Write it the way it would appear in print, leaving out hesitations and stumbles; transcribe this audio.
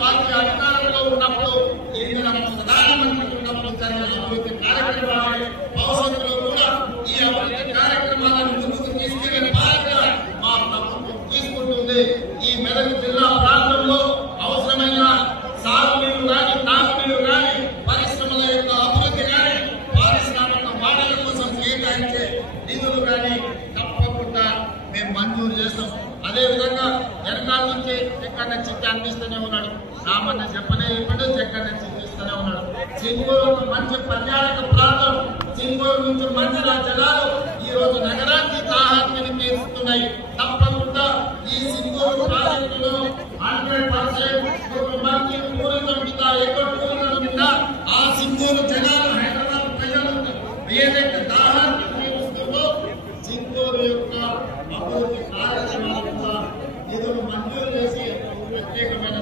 Party అధికారంలో ఉన్నప్పుడు ప్రధానమంత్రి ఉన్నప్పుడు జరిగిన అభివృద్ధి కార్యక్రమాలు భవిష్యత్తులో కూడా ఈ అభివృద్ధి కార్యక్రమాలను ముందుకు తీసుకెళ్లే బాధ్యత మా ప్రభుత్వం తీసుకుంటుంది. ఈ మెదక్ జిల్లా ప్రాంతంలో అవసరమైన సాగునీరు కానీ తాగునీరు కానీ పరిశ్రమల యొక్క అభివృద్ధి కానీ పారిశ్రామిక వాటాల కోసం కేటాయించే నిధులు కానీ తప్పకుండా మేము మంజూరు చేస్తాం. అదేవిధంగా జనగాల నుంచి చెక్కన్న చిట్టి అందిస్తూనే ఉన్నాడు. రామన్న చెప్పనే ఇప్పుడు చెక్కన్న చిట్టి ఇస్తూనే ఉన్నాడు. సింగూరు మంచి పర్యాటక ప్రాంతం, సింగూరు నుంచి మంచిల జలాలు ఈ రోజు నగరానికి దాహాన్ని తీరుస్తున్నాయి. తప్పకుండా ఈ సింగూరు ప్రాజెక్టులో 100% మంచి పూరిత